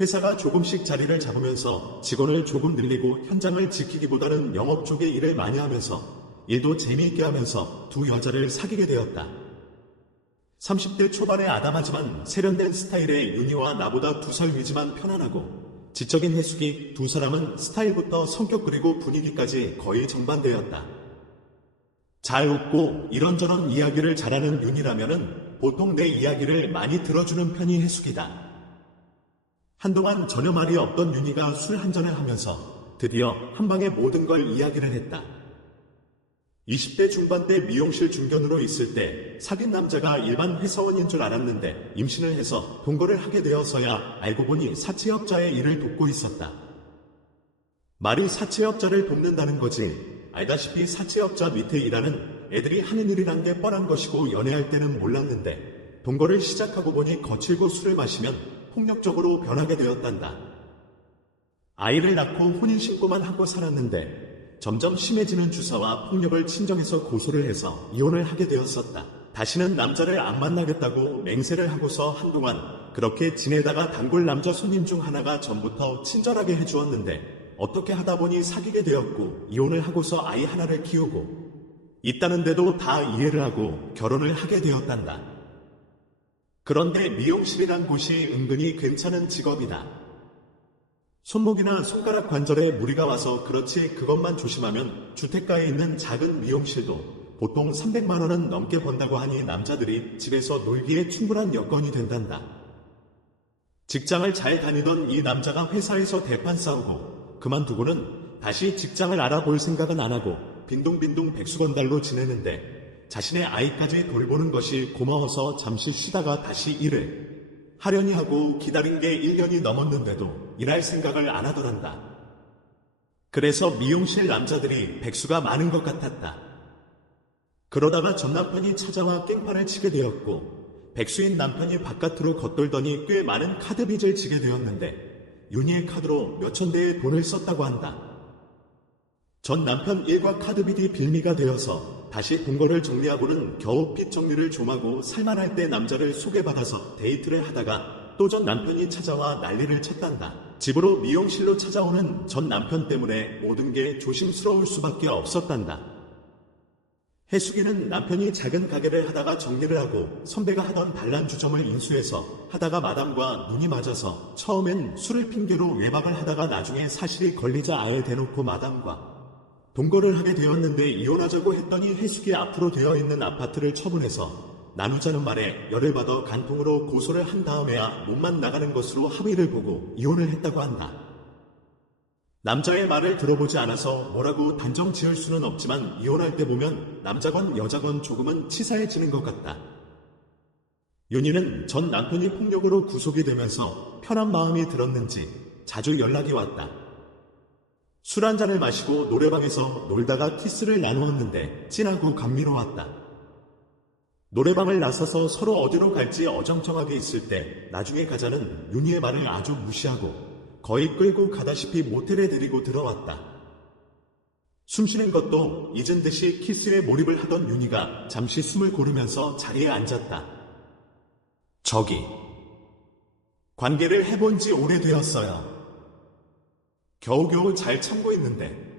회사가 조금씩 자리를 잡으면서 직원을 조금 늘리고 현장을 지키기보다는 영업 쪽의 일을 많이 하면서 일도 재미있게 하면서 두 여자를 사귀게 되었다. 30대 초반의 아담하지만 세련된 스타일의 윤희와 나보다 2살 위지만 편안하고 지적인 혜숙이, 두 사람은 스타일부터 성격 그리고 분위기까지 거의 정반대였다. 잘 웃고 이런저런 이야기를 잘하는 윤희라면은 보통 내 이야기를 많이 들어주는 편이 혜숙이다. 한동안 전혀 말이 없던 윤희가 술 한 잔을 하면서 드디어 한 방에 모든 걸 이야기를 했다. 20대 중반대 미용실 중견으로 있을 때 사귄 남자가 일반 회사원인 줄 알았는데 임신을 해서 동거를 하게 되어서야 알고 보니 사채업자의 일을 돕고 있었다. 말이 사채업자를 돕는다는 거지. 알다시피 사채업자 밑에 일하는 애들이 하는 일이란 게 뻔한 것이고 연애할 때는 몰랐는데 동거를 시작하고 보니 거칠고 술을 마시면 폭력적으로 변하게 되었단다. 아이를 낳고 혼인신고만 하고 살았는데 점점 심해지는 주사와 폭력을 친정에서 고소를 해서 이혼을 하게 되었었다. 다시는 남자를 안 만나겠다고 맹세를 하고서 한동안 그렇게 지내다가 단골 남자 손님 중 하나가 전부터 친절하게 해주었는데 어떻게 하다 보니 사귀게 되었고 이혼을 하고서 아이 하나를 키우고 있다는데도 다 이해를 하고 결혼을 하게 되었단다. 그런데 미용실이란 곳이 은근히 괜찮은 직업이다. 손목이나 손가락 관절에 무리가 와서 그렇지 그것만 조심하면 주택가에 있는 작은 미용실도 보통 300만 원은 넘게 번다고 하니 남자들이 집에서 놀기에 충분한 여건이 된단다. 직장을 잘 다니던 이 남자가 회사에서 대판 싸우고 그만두고는 다시 직장을 알아볼 생각은 안 하고 빈둥빈둥 백수건달로 지내는데 자신의 아이까지 돌보는 것이 고마워서 잠시 쉬다가 다시 일을 하려니 하고 기다린 게 1년이 넘었는데도 일할 생각을 안 하더란다. 그래서 미용실 남자들이 백수가 많은 것 같았다. 그러다가 전 남편이 찾아와 깽판을 치게 되었고 백수인 남편이 바깥으로 겉돌더니 꽤 많은 카드 빚을 지게 되었는데 윤희의 카드로 몇천 대의 돈을 썼다고 한다. 전 남편 일과 카드 빚이 빌미가 되어서 다시 동거를 정리하고는 겨우 빚 정리를 좀 하고 살만할 때 남자를 소개받아서 데이트를 하다가 또 전 남편이 찾아와 난리를 쳤단다. 집으로 미용실로 찾아오는 전 남편 때문에 모든 게 조심스러울 수밖에 없었단다. 혜숙이는 남편이 작은 가게를 하다가 정리를 하고 선배가 하던 반란주점을 인수해서 하다가 마담과 눈이 맞아서 처음엔 술을 핑계로 외박을 하다가 나중에 사실이 걸리자 아예 대놓고 마담과 동거를 하게 되었는데 이혼하자고 했더니 혜숙이 앞으로 되어 있는 아파트를 처분해서 나누자는 말에 열을 받아 간통으로 고소를 한 다음에야 몸만 나가는 것으로 합의를 보고 이혼을 했다고 한다. 남자의 말을 들어보지 않아서 뭐라고 단정 지을 수는 없지만 이혼할 때 보면 남자건 여자건 조금은 치사해지는 것 같다. 윤희는 전 남편이 폭력으로 구속이 되면서 편한 마음이 들었는지 자주 연락이 왔다. 술 한 잔을 마시고 노래방에서 놀다가 키스를 나누었는데 진하고 감미로웠다. 노래방을 나서서 서로 어디로 갈지 어정쩡하게 있을 때 나중에 가자는 윤희의 말을 아주 무시하고 거의 끌고 가다시피 모텔에 데리고 들어왔다. 숨쉬는 것도 잊은 듯이 키스에 몰입을 하던 윤희가 잠시 숨을 고르면서 자리에 앉았다. 저기, 관계를 해본 지 오래되었어요. 겨우겨우 잘 참고 있는데